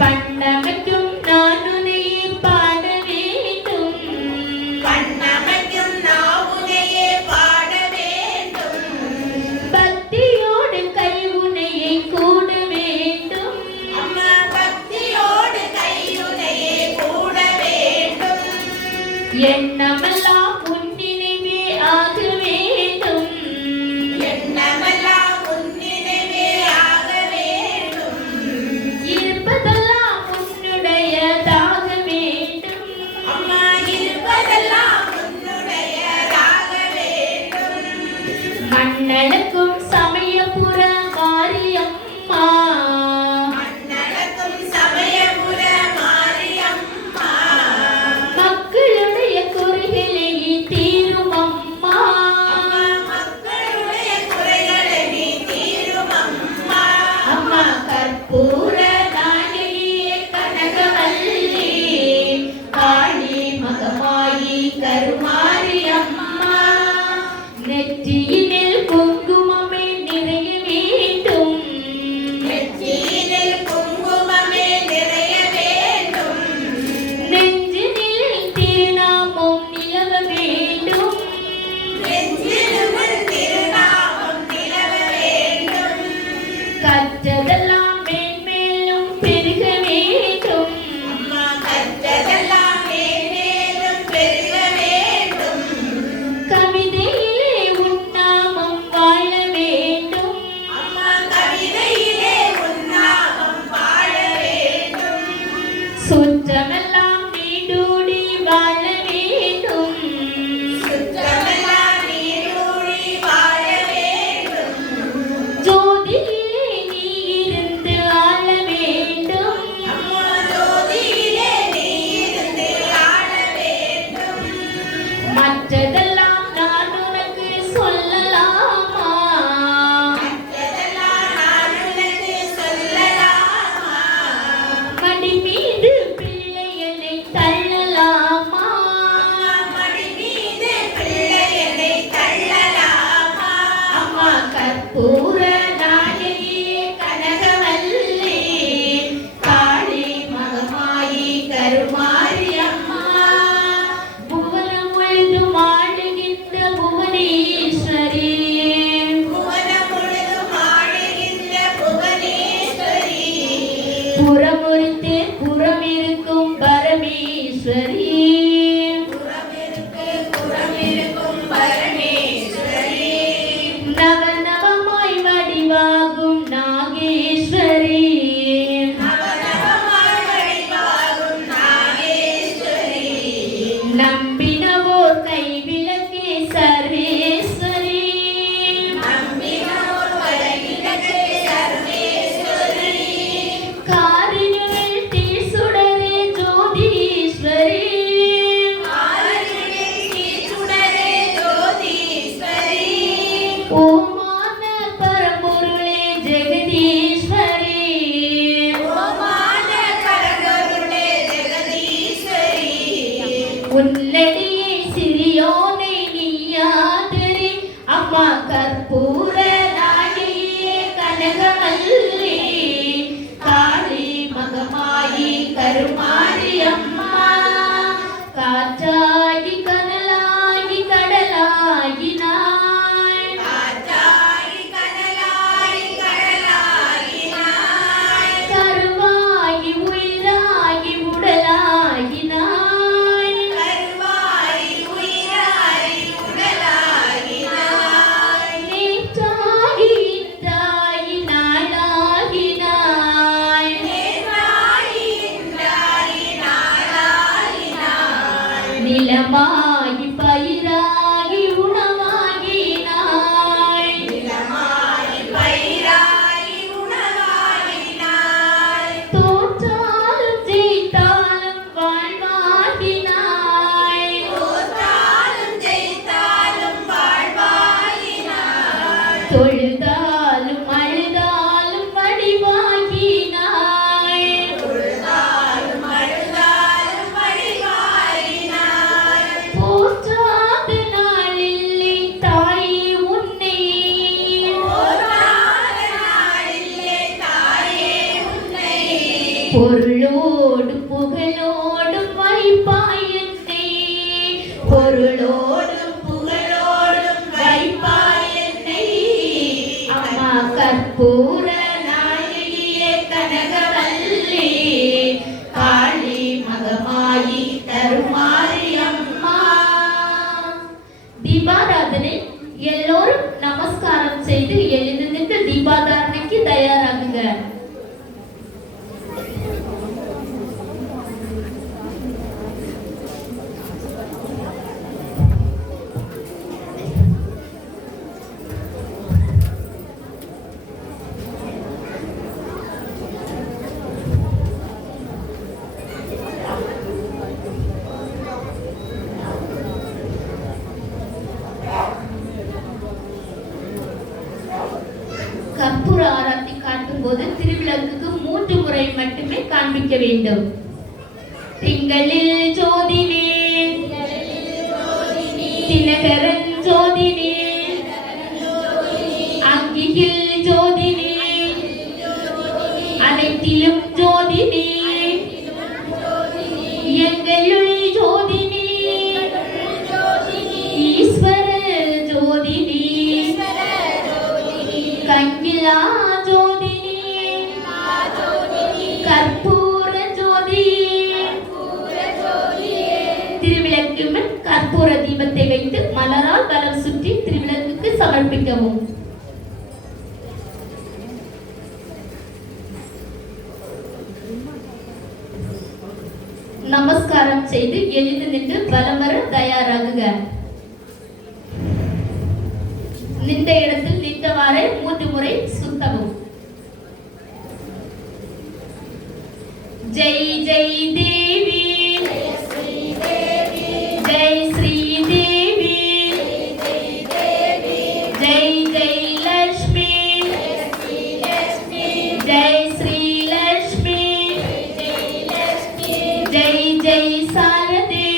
பண்ணமைக்கும் நானுனையே பாட வேண்டும் கண்ணமைக்கும் நாவுனையே பாட வேண்டும் பக்தியோடு கைவுனையை கூட வேண்டும் அம்மா பக்தியோடு கையுனையே கூட வேண்டும் எண்ணமெல்லாம் உன்னினைவே ஆக வேண்டும் எண்ணமெல்லாம் முன்னினைவே ஆக வேண்டும் இருப்பதெல்லாம் உன்னுடையதாக வேண்டும் அம்மா இருப்பதெல்லாம் உன்னுடையதாக வேண்டும் மண்ணளக்கும் சமயபுர மாரியம்மா மண்ணளக்கும் சமயபுர மாரியம்மா மக்களுடைய குறைகளை தீரும் அம்மா அம்மா மக்களுடைய குறைகளை நீ தீரும் அம்மா அம்மா கற்பூர நாயகியே கனகவல்லி காளி மகமாயி கருமாரி அம்மா நெற்றியினில் குங்குமமே நிறைய வேண்டும் நெற்றியினில் குங்குமமே நிறைய வேண்டும் நெஞ்சினில் திருநாமம் நிலவ வேண்டும் நெஞ்சிலுள் திருநாமம் நிலவ வேண்டும் கற்றதெல்லாம் மேன்மேலும் பெருக வேண்டும் அம்மா கற்றதெல்லாம் மேன்மேலும் பெருக வேண்டும் கவிதையிலே உன்னாமம் வாழ வேண்டும் அம்மா கவிதையிலே உன்னாமம் வாழ வேண்டும் சுற்றமெல்லாம் நீடூடி வாழ வேண்டும் சுற்றமெல்லாம் நீடூழி வாழ வேண்டும் ஜோதியிலே நீ இருந்து ஆள வேண்டும் அம்மா ஜோதியிலே நீ இருந்து ஆள வேண்டும் மற்றதெல்லாம் நான் உனக்கு சொல்லலாமா மற்றதெல்லாம் நான் உனக்கு சொல்லலாமா மடி மீது பிள்ளைகளை தள்ளலாமா அம்மா மடி மீது பிள்ளையனை தள்ளலாமா அம்மா கற்பூர நாயகியே கனகவல்லி காளி மகமாயி கருமாரி அம்மா புவனம் முழுதும் ஆளுகின்ற புவனேஸ்வரி புவனம் முழுதும் ஆளுகின்ற புவனேஸ்வரி புறமுறித்து புறமிருக்கும் பரமேஸ்வரி புறமிருக்கும் பரமேஸ்வரி நவநவமாய் வடிவாகும் நாகேஸ்வரி நவநவமாய் வடிவாகும் நாகேஸ்வரி நம்பினவோர் கைவிளக்கே சர்வேஸ்வரி நம்பினோர் வடகிழக்கு சர்வேஸ்வரி காரினுள் தீசுடரே ஜோதீஸ்வரி இல்லடியே சிறியோனை நீயாதரே அம்மா கற்பூர நாயகியே கனகவல்லி காளி மகமாயி கருமாரி அம்மா காற்றாகி கனலாகி கடலாகினாய் காற்றாகி கடலாகி கடலாகினாய் கருவாகி உயிராகி உடலாகினாய் கருவாய் உயிராய் உடலாகினாய் நேற்றாகி இன்றாகி நாளாகினாய் நேராகி இன்றாகி நாளாகினாய் நிலமாகி பயிராகி உணவாகினாய் நிலமாய் பயிராய் உணவாகினாய் தோற்றாலும் ஜெயித்தாலும் வாழ்வாகினாய் தோற்றாலும் ஜெயித்தாலும் வாழ்வாகினாய் தொழுதாலும் அழுதாலும் வடிவாகினாய் தொழுதாலும் அழுதாலும் வழிவாகினாய் போற்றாத நாளில்லை தாயே உன்னை போற்றாத நாளிலே தாயே உன்னை பொருளோடு புகழோடு வைப்பாய் என்னை பொருளோடு புகழோடும் வைப்பாய் என்னை அம்மா கற்பூர நாயகியே கனகவல்லி காளி மகமாயி கருமாரி அம்மா. தீபாராதனை எல்லோரும் நமஸ்காரம் செய்து எழுந்து நின்று தீபாதாரணைக்கு தயாராகுங்க. கற்பூர ஆரத்தி காட்டும் போது திருவிளக்குக்கு 3 முறை மட்டுமே காண்பிக்க வேண்டும். திங்களில் ஜோதினே தினகரன் ஜோதினே அங்கியில் ஜோதினே அனைத்திலும் ஜோதினே எங்களுள் ஜோதினே ஈஸ்வர ஜோதினே கங்கிலா ஜோதினே கற்பூர ஜோதி திருவிளக்கு முன் கற்பூர தீபத்தை வைத்து மலரால் வலம் சுற்றி திருவிளக்குக்கு சமர்ப்பிக்கவும். நமஸ்காரம் செய்து எழுந்து நின்று வலம் வர தயாராகுக. நின்ற இடத்தில் நின்றவாறே 3 முறை சுத்தவும். ஜெய் ஜெய் தேவி ஜெய் ஸ்ரீ தேவி ஜெய் ஜெய் லட்சுமி ஜெய் ஸ்ரீ லட்சுமி ஜெய் ஜெய் சாரதே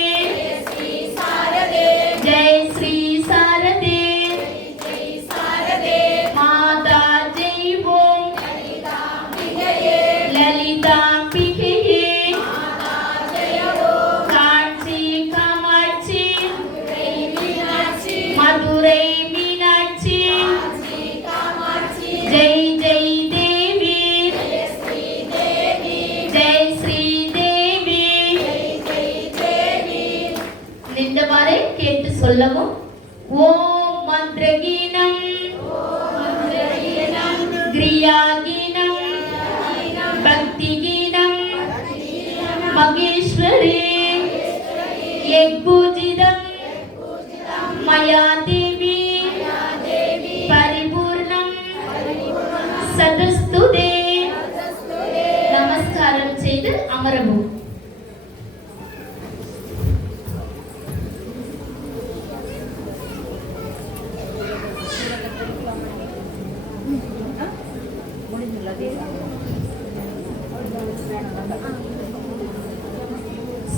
ஜெய் ஸ்ரீ சாரதே மாதா ஜெய் ஓம் லலிதாம்பிகையே காஞ்சி காமாட்சி மதுரை மீனாட்சி ஜெய் ஜெய் தேவி ஜெய் ஸ்ரீ தேவி நின்றவாறே கேட்டு சொல்லவும். ஓம் மந்திரகீனம் கிரியாகீனம் பக்திகீனம் மகேஸ்வரி யக்பூஜிதம் மயா தேவி பரிபூர்ணம் சதஸ்துதே. நமஸ்காரம் செய்து அமரவும்.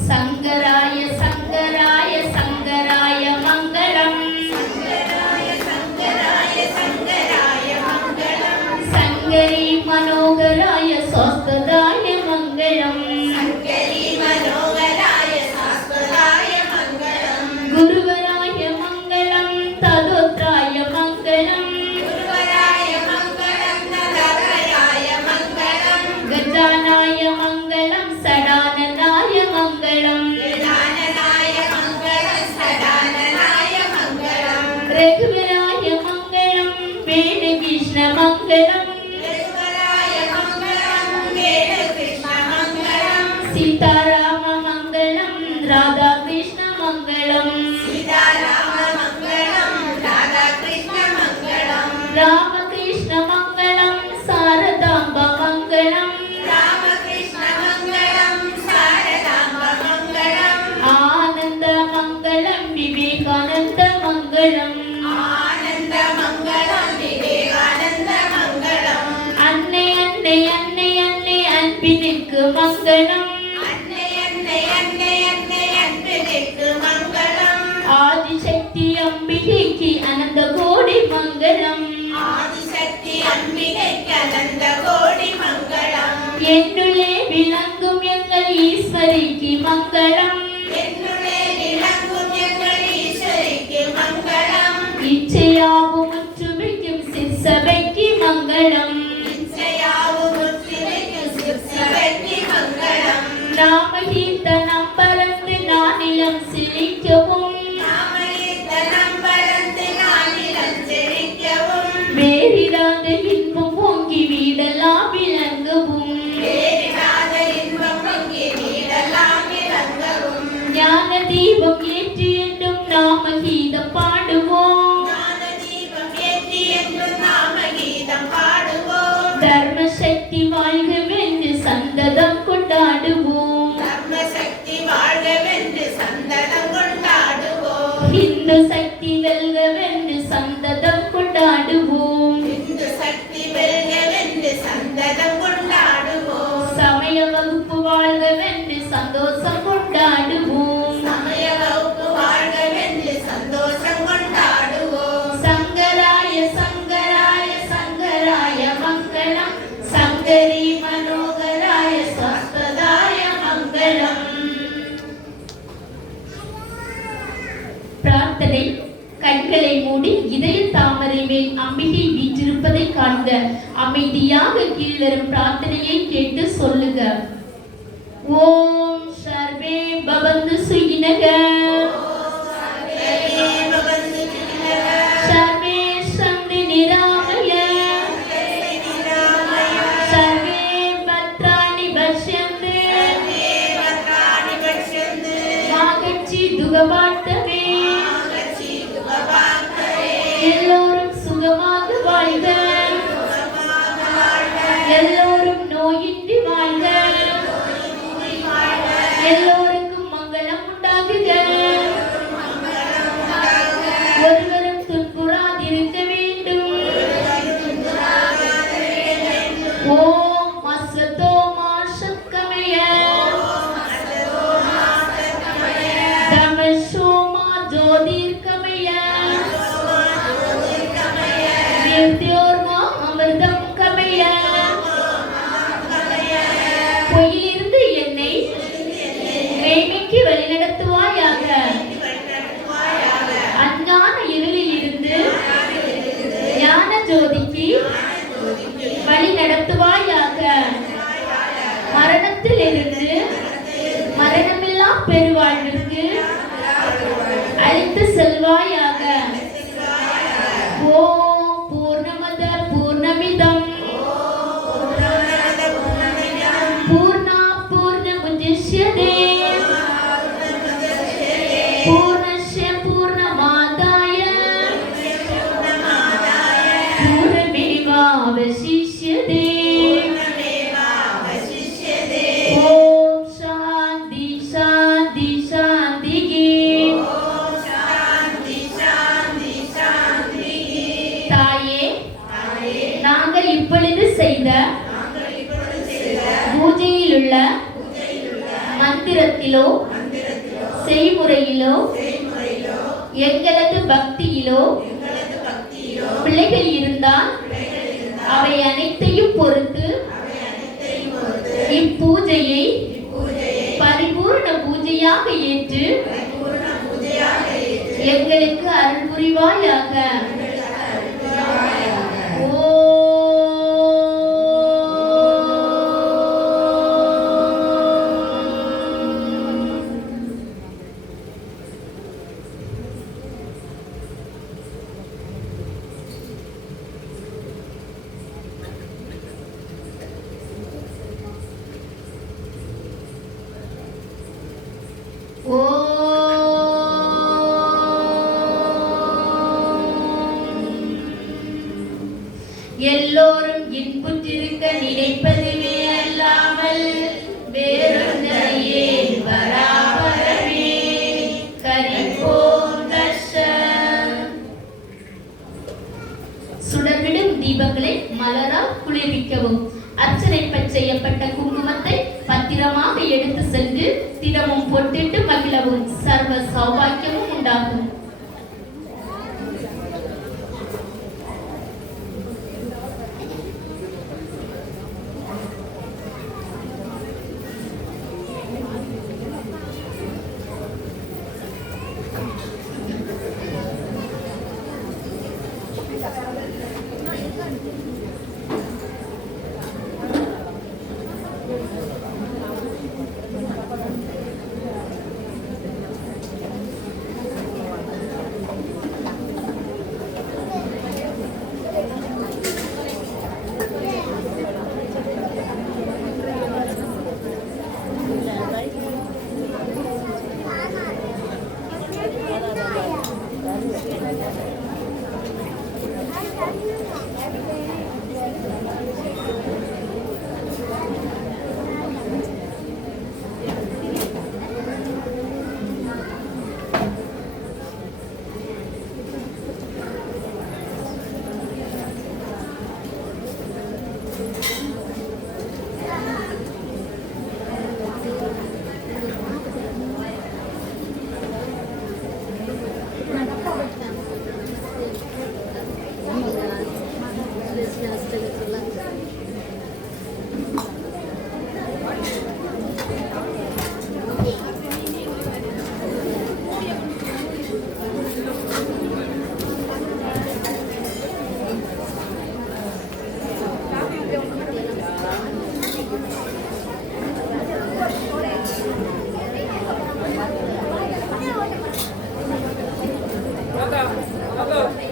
சங்கராய சங்கராய கிருஷ்ண மங்களம் யதுவராய மங்களம் வேணு கிருஷ்ண மங்களம் சீதாராம மங்களம் ராதா கிருஷ்ண மங்களம் சீதாராம மங்களம் ராதா கிருஷ்ண மங்களம் ராமகிருஷ்ண மங்களம் சாரதாம்ப மங்களம் ராமகிருஷ்ண மங்களம் சாரதாம்ப மங்களம் ஆனந்த மங்களம் விவேகானந்த மங்களம் ஆனந்த மங்களம் விவேகானந்த மங்களம் அன்னை அன்னை அன்னை அன்னை அன்பினுக்கு மங்களம் அன்னை அன்னை அன்னை அன்னை அன்பினுக்கு மங்களம் ஆதிசக்தி அம்பிகைக்கு அனந்த கோடி மங்களம் ஆதிசக்தி அம்பிகைக்கு அனந்த கோடி மங்களம் என்னுள்ளே விளங்கும் எங்கள் ஈஸ்வரிக்கு மங்களம் என்னுள்ளே விளங்கும் எங்கள் ஈஸ்வரிக்கு மங்களம் இச்சையாவும் முற்றுமைக்கும் சிற்சபைக்கு மங்களம் இச்சையாவும் முற்றிலைக்கும் சிற்சபைக்கு மங்களம் நாமகீர்த்தனம் பறந்து நானிலம் சிலிக்கவும் நாமகீர்த்தனம் பறந்து நானிலம் செழிக்கவும் வேறிடாத இன்பம் ஓங்கி வீடெல்லாம் விளங்கவும் வேறிடாத இன்பம் பொங்கி வீடெல்லாம் விளங்கவும் ஞான தீபம் ஏற்றி என்றும் நாமகீதம் பாடுவோம் ஞான தீபம் ஏற்றி என்றும் நாமகீதம் பாடுவோம் தர்ம சக்தி வாழ்கவென்று சந்ததம் கொண்டாடுவோம் தர்ம சக்தி வாழ்கவென்று சந்தனம் கொண்டாடுவோம் இந்து சக்தி வெல்கவென்று சந்ததம் கொண்டாடுவோம் இந்து சக்தி வெல்கவென்று சந்தனம் கொண்டாடுவோம் சமய வகுப்பு வாழ்கவென்று சந்தோஷம் கொண்டாடுவோம் சமய வகுப்பு வாழ்கவென்று சந்தோஷம் கொண்டாடுவோம் சங்கராய சங்கராய சங்கராய மங்களம் சங்கரி மனோகராய சாஸ்வதாய மங்களம். பிரார்த்தனை. கண்களை மூடி இதய தாமரை மேல் அம்பிகை வீற்றிருப்பதை காண்க. அமைதியாக கீழ்வரும் பிரார்த்தனையை கேட்டு சொல்லுக. ஓம் சர்வே பவந்து சுயினக சர்வே சந்தி நிராமய சர்வே பத்ராணி பஷ்யந்து மாகச்சி துகவாட்டவே எல்லோரும் சுகமாக வாழ்க எல்லோரும் நோயின்றி வாழ்க எல்லோருக்கும் மங்களம் உண்டாகுக ஒருவரும் துன்புறாதிருக்க வேண்டும் ஓம் அஸ்வதோ மா சத்கமய தமசோ மா ஜோதிர்கமய விருத்தியோர்மா அமிர்தம் கமய பொய்யிலிருந்து என்னை மேன்மைக்கு வழிநடத்துவாயாக அஞ்ஞான இருளில் இருந்து ஞான ஜோதிக்கு வழி நடத்துவாயாக மரணத்திலிருந்து மரணமில்லா பெருவாழ்விற்கு அழைத்து செல்வாயாக. ஓம் பூர்ணமத பூர்ணமிதம் பூர்ணா பூர்ணமுதச்யதே பூர்ணஸ்ய பூர்ணமாதாய பூர்ணமேவாவசிஷ்யதே. ஓம் சாந்தி சாந்தி சாந்திகி. தாயே, நாங்கள் இப்பொழுது செய்த பூஜையிலுள்ள மந்திரத்திலோ செய்முறையிலோ எங்களது பக்தியிலோ பிழைகள் இருந்தால் அவை அனைத்தையும் பொறுத்து இப்பூஜையை பரிபூர்ண பூஜையாக ஏற்று எங்களுக்கு அருள் புரிவாயாக. எல்லோரும் இன்புற்றிருக்க நினைப்பதுவே அல்லாமல் வேறொன்றையே பராபரமே கரிப்போம் தர்ஷன். சுடர்விடும் தீபங்களை மலரால் குளிர்விக்கவும். அர்ச்சனை செய்யப்பட்ட குங்குமத்தை பத்திரமாக எடுத்து சென்று தினமும் பொட்டிட்டு மகிழவும். சர்வ சௌபாக்கியமும் உண்டாகும். Hello.